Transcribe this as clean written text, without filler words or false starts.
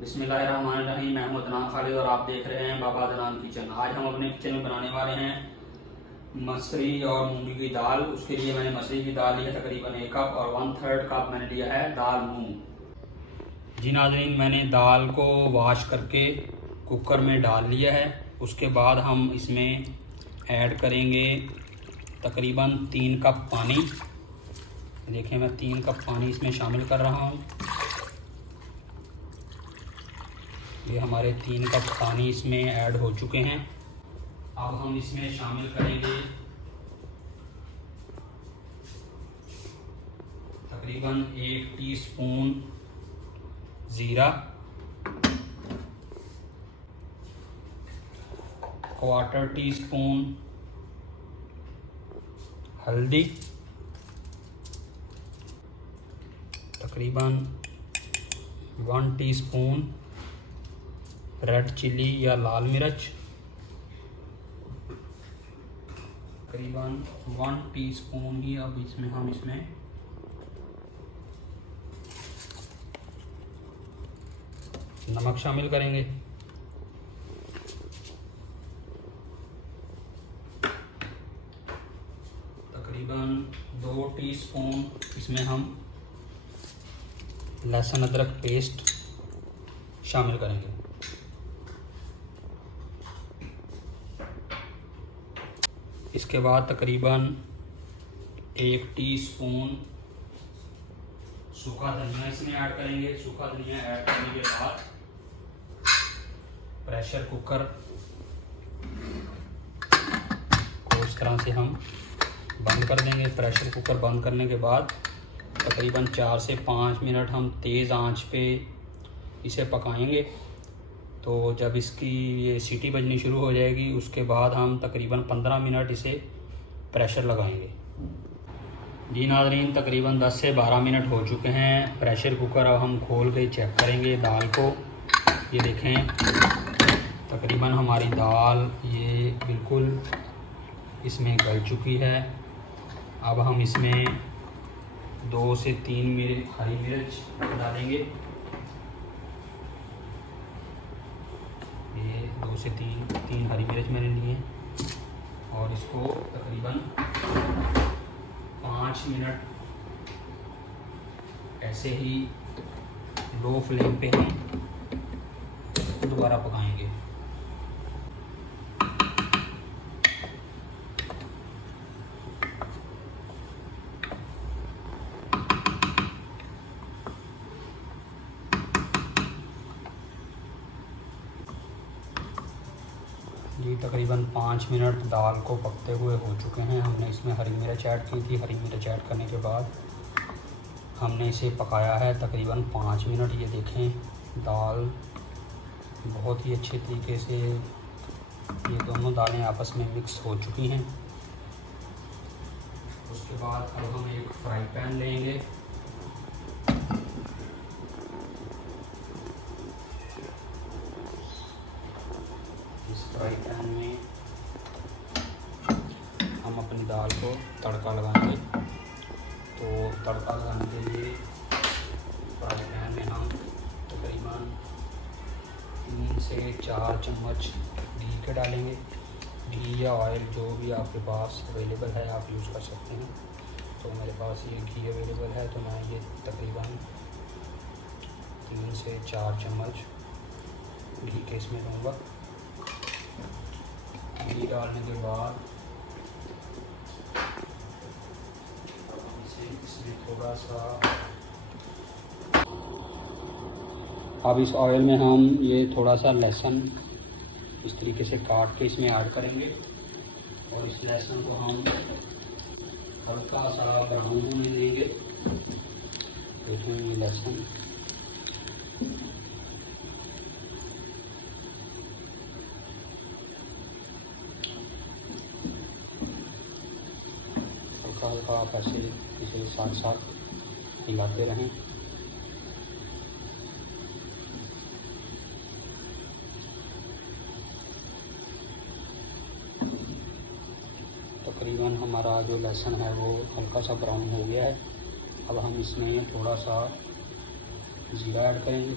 बिस्मिल्लाहिर्रहमानिर्रहीम। मैं हूं अदनान खालिद और आप देख रहे हैं बाबा अदनान किचन। आज हम अपने किचन में बनाने वाले हैं मसूरी और मूंगी की दाल। उसके लिए मैंने मसूरी की दाल ली है तकरीबन 1 कप और 1/3 कप मैंने लिया है दाल मूंग। जी नाज़रीन, मैंने दाल को वॉश करके कुकर में डाल लिया है। उसके बाद हम इसमें ऐड करेंगे तकरीबन 3 कप पानी। देखिए, मैं 3 कप पानी इसमें शामिल कर रहा हूँ। ये हमारे 3 कप पानी इसमें ऐड हो चुके हैं। अब हम इसमें शामिल करेंगे तकरीबन 1 टीस्पून ज़ीरा, 1/4 टीस्पून हल्दी, तकरीबन 1 टीस्पून रेड चिली या लाल मिर्च, तकरीबन 1 टीस्पून ही अब इसमें हम नमक शामिल करेंगे। तकरीबन 2 टीस्पून इसमें हम लहसुन अदरक पेस्ट शामिल करेंगे। इसके बाद तकरीबन 1 टीस्पून सूखा धनिया इसमें ऐड करेंगे। सूखा धनिया ऐड करने के बाद प्रेशर कुकर को इस तरह से हम बंद कर देंगे। प्रेशर कुकर बंद करने के बाद तकरीबन 4 से 5 मिनट हम तेज़ आंच पे इसे पकाएंगे। तो जब इसकी ये सीटी बजनी शुरू हो जाएगी उसके बाद हम तकरीबन 15 मिनट इसे प्रेशर लगाएंगे। जी नाज़रीन, तकरीबन 10 से 12 मिनट हो चुके हैं प्रेशर कुकर। अब हम खोल के चेक करेंगे दाल को। ये देखें, तकरीबन हमारी दाल ये बिल्कुल इसमें गल चुकी है। अब हम इसमें 2 से 3 हरी मिर्च डालेंगे। ये 2 से 3 हरी मिर्च मैंने लिए और इसको तकरीबन 5 मिनट ऐसे ही लो फ्लेम पे हम दोबारा पकाएंगे। जी तकरीबन 5 मिनट दाल को पकते हुए हो चुके हैं। हमने इसमें हरी मिर्च ऐड की थी। हरी मिर्च ऐड करने के बाद हमने इसे पकाया है तकरीबन 5 मिनट। ये देखें, दाल बहुत ही अच्छे तरीके से ये दोनों दालें आपस में मिक्स हो चुकी हैं। उसके बाद अब हम एक फ्राई पैन लेंगे। इस फ्राई पैन में हम अपनी दाल को तड़का लगाएंगे। तो तड़का लगाने के लिए फ्राई पैन में हम तकरीबन 3 से 4 चम्मच घी के डालेंगे। घी या ऑयल जो भी आपके पास अवेलेबल है आप यूज़ कर सकते हैं। तो मेरे पास ये घी अवेलेबल है तो मैं ये तकरीबन 3 से 4 चम्मच घी के इसमें दूँगा। घी डालने के बाद इसमें थोड़ा सा अब इस ऑयल में हम ये थोड़ा सा लहसुन इस तरीके से काट के इसमें ऐड करेंगे और इस लहसुन को हम हल्का सा ब्राउन होने देंगे। देखें, ये लहसुन हल्का आप ऐसे इसे साथ साथ हिलाते रहें। तकरीबन हमारा जो लहसुन है वो हल्का सा ब्राउन हो गया है। अब हम इसमें थोड़ा सा ज़ीरा ऐड करेंगे।